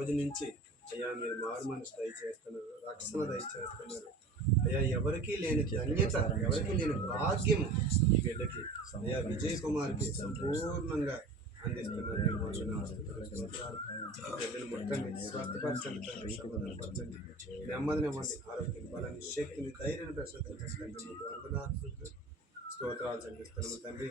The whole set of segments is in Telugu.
రోజు నుంచి అయ్యా మీరు మారు మనసు దయచేస్తున్నారు, రక్షణ దయచేస్తున్నారు అయ్యా. ఎవరికీ లేని ధన్యత, ఎవరికీ లేని భాగ్యము ఈ బిడ్డకి అయ్యా విజయ్ కుమార్కి సంపూర్ణంగా అందిస్తున్నారు. బిడ్డను ముట్టండి, స్వస్థపరచండి, సమాధానపరచండి, నెమ్మదినివ్వండి, ఆరోగ్యం, బలాన్ని, శక్తిని, ధైర్యాన్ని ప్రసాదించండి. స్తోత్రాలు చెల్లిస్తున్నాము తండ్రి.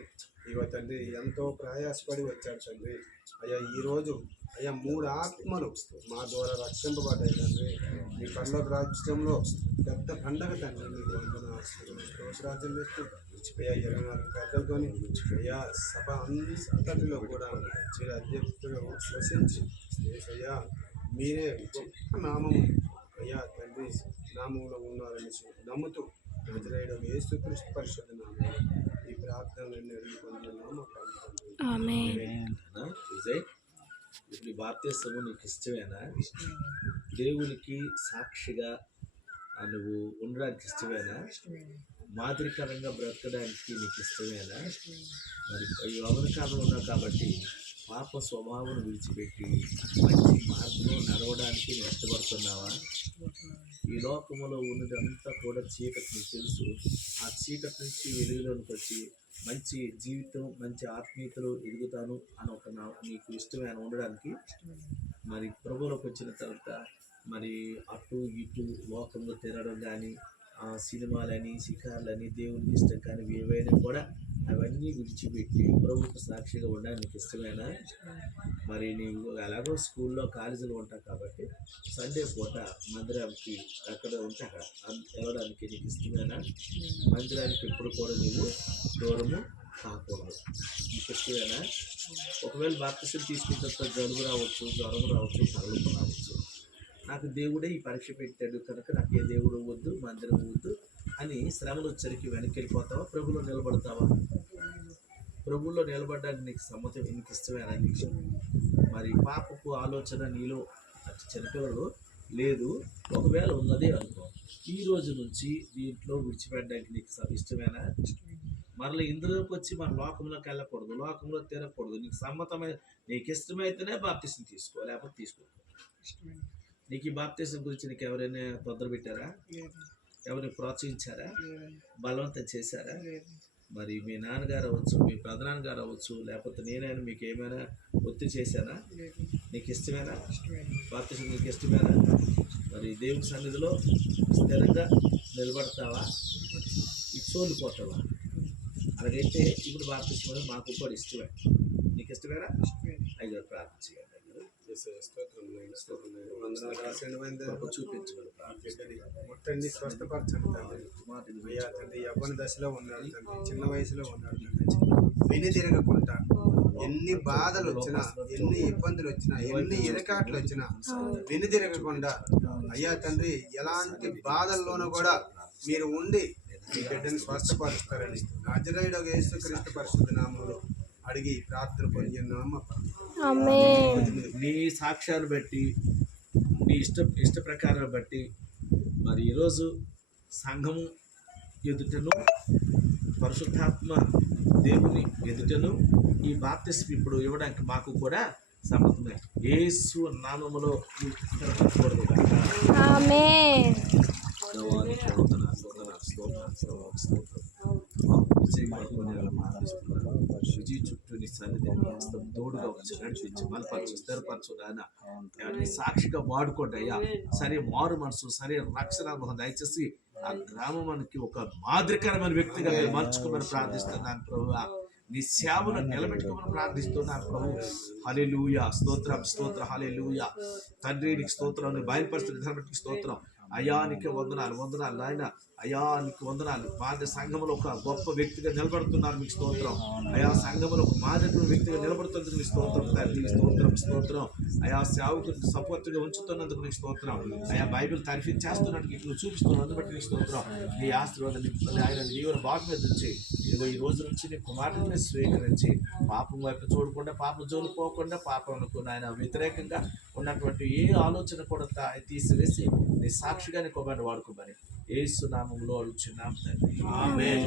ఇగో తండ్రి ఎంతో ప్రయాసపడి వచ్చాడు తండ్రి. అయ్యా ఈరోజు అయ్యా 3 ఆత్మలు మా ద్వారా రక్షింపబడ్డాయి తండ్రి. మీ పరలోక రాజ్యంలో పెద్ద పండగ తండ్రి. మీకు స్తోత్రాలు చెల్లిస్తూ అయ్యా 24 పెద్దలతోని అయ్యా సభ అంతటిలో కూడా మీరు అధ్యక్షుడిగా శ్వసించి అయ్యా మీరే గొప్ప నామము అయ్యా తండ్రి నామంలో ఉన్నారని నమ్ముతూ నజరేయుడు యేసుక్రీస్తు పరిశుద్ధ నామములో ఈ ప్రార్థనలన్నీ అడిగి పొందుతున్నాము. విజయ్, ఇప్పుడు బాప్తిస్మము నీకు ఇష్టమేనా? దేవునికి సాక్షిగా నువ్వు ఉండడానికి ఇష్టమేనా? మాదిరికరంగా బ్రతకడానికి నీకు ఇష్టమేనా? మరి యవ్వన కాలంలో ఉన్నావు కాబట్టి పాప స్వభావం విడిచిపెట్టి మంచి మార్గంలో నడవడానికి నువ్వు ఇష్టపడుతున్నావా? ఈ లోకంలో ఉన్నదంతా కూడా చీకటి, నీకు తెలుసు. ఆ చీకటి నుంచి వెలుగులోనికి వచ్చి మంచి జీవితం, మంచి ఆత్మీయతలు ఎదుగుతాను అని ఒక నీకు ఇష్టమైన ఉండడానికి మరి ప్రభువులోకి వచ్చిన తర్వాత మరి అటు ఇటు లోకంలో తిరగడం కానీ, సినిమాలని, షికార్లని, దేవునికి ఇష్టం కానీ ఏవైనా కూడా అవన్నీ విడిచిపెట్టి ప్రభువుకు సాక్షిగా ఉండడానికి ఇష్టమేనా? మరి నీవు ఎలాగో స్కూల్లో, కాలేజీలో ఉంటావు కాబట్టి సండే పూట మందిరానికి అక్కడ ఉంటే అక్కడ వెళ్ళడానికి నీకు ఇష్టమేనా? మందిరానికి ఎప్పుడు కూడా నీవు దూరము కాకూడదు, నీకు ఇష్టమేనా? ఒకవేళ బాప్తిసం తీసుకున్న తర్వాత జలుబు రావచ్చు, జ్వరం రావచ్చు, తలనొప్పి రావచ్చు, నాకు దేవుడే ఈ పరీక్ష పెట్టాడు కనుక నాకు ఏ దేవుడు వద్దు, మందిరం వద్దు అని శ్రమలు వచ్చరికి వెనక్కి వెళ్ళిపోతావా? ప్రభువులో నిలబడతావా? ప్రభువులో నిలబడడానికి నీకు సమ్మతం, నీకు ఇష్టమేనా? నీకు మరి పాపపు ఆలోచన నీలో చిన్నపిల్లలు లేదు, ఒకవేళ ఉన్నదే అనుకో, ఈ రోజు నుంచి దీంట్లో విడిచిపెట్టడానికి నీకు ఇష్టమేనా? మరలా ఇందులోకి వచ్చి మన లోకంలోకి వెళ్ళకూడదు, లోకంలో తిరగకూడదు. నీకు సమ్మతమైన, నీకు ఇష్టమైతేనే బాప్తిసం తీసుకో, లేకపోతే తీసుకో. నీకు ఈ బాప్తిసం గురించి నీకు ఎవరైనా తొందర పెట్టారా? ఎవరిని ప్రోత్సహించారా? బలవంతం చేశారా? మరి మీ నాన్నగారు అవ్వచ్చు, మీ పెదనాన్నగారు అవ్వచ్చు, లేకపోతే నేనైనా మీకు ఏమైనా ఒత్తిడి చేశానా? నీకు ఇష్టమేనా? బాప్తిసం నీకు ఇష్టమేనా? మరి దేవుని సన్నిధిలో స్థిరంగా నిలబడతావా? ఇచ్చోలిపోతావా? అలాగైతే ఇప్పుడు బాప్తిసం మాకు కూడా ఇష్టమే. నీకు ఇష్టమేనా? ఐదు ప్రార్థన చేయాలి. ముట్టండి, స్వస్థపరచండి తండ్రి. అయ్యా తండ్రి యవ్వన దశలో ఉన్నాడు తండ్రి, చిన్న వయసులో ఉన్నాడు తండ్రి. వెనుదిరగకుండా ఎన్ని బాధలు వచ్చినా, ఎన్ని ఇబ్బందులు వచ్చినా, ఎన్ని ఇరకాట్లు వచ్చినా వెనుదిరగకుండా అయ్యా తండ్రి ఎలాంటి బాధల్లోనూ కూడా మీరు ఉండి మీ బిడ్డని స్వస్థపరుస్తారని నజరేయుడు యేసుక్రీస్తు పరిశుద్ధ నామములో అడిగి ప్రార్థన పొందున్నాము. నీ సాక్ష్యాన్ని బట్టి, నీ ఇష్ట ప్రకారం బట్టి మరి ఈరోజు సంఘము ఎదుటను, పరిశుద్ధాత్మ దేవుని ఎదుటను ఈ బాప్తిసం ఇప్పుడు ఇవ్వడానికి మాకు కూడా సమ్మతమే. యేసు నామములో విజయ్ చుట్టూ నీ సన్నిధిని తోడుగా వచ్చి నడిపించి బలపరచు, స్థిరపరచు నాయన. సాక్షిగా వాడుకోండి అయ్యా. సరే మారు మనసు, సరే రక్షణ దయచేసి ఆ గ్రామానికి ఒక మాదిరికరమైన వ్యక్తిగా మీరు మలుచుకోమని ప్రార్థిస్తున్నాను ప్రభువా. నీ సేవను నిలబెట్టుకోమని ప్రార్థిస్తున్నాను ప్రభు. హల్లెలూయా, స్తోత్రం, స్తోత్రం, హల్లెలూయా. తండ్రి నీకు స్తోత్రం, నీ బయలుపరుస్తున్న నిలబెట్టుకు స్తోత్రం. అయానికి వందనాలు, వందనాలు నాయన. అయానికి వందనాలు. మాది సంఘంలో ఒక గొప్ప వ్యక్తిగా నిలబడుతున్నారు, మీకు స్తోత్రం. అయా సంఘంలో ఒక మాదిరి వ్యక్తిగా నిలబడుతున్నందుకు నీకు స్తోత్రం తండ్రి, స్తోత్రం, స్తోత్రం. అయా సేవకుడికి సపోర్ట్గా ఉంచుతున్నందుకు నీకు స్తోత్రం. అయా బైబిల్ తరిఫీ చేస్తున్నట్టు నువ్వు చూపిస్తున్నందుకు బట్టి నీకు స్తోత్రం. నీ ఆశీర్వాదం ఆయన జీవన భాగం మీద నుంచి ఇదిగో ఈ రోజు నుంచి నీ కుమారుడిని స్వీకరించి పాపం వైపు చూడకుండా, పాపం జోలు పోకుండా, పాపంకు ఆయన వ్యతిరేకంగా ఉన్నటువంటి ఏ ఆలోచన కూడా తీసివేసి నీ సాక్షిగా నీ కుమారుని వాడుకోమని యేసు నామములో అడుగుచున్నాం తండ్రి. ఆమేన్.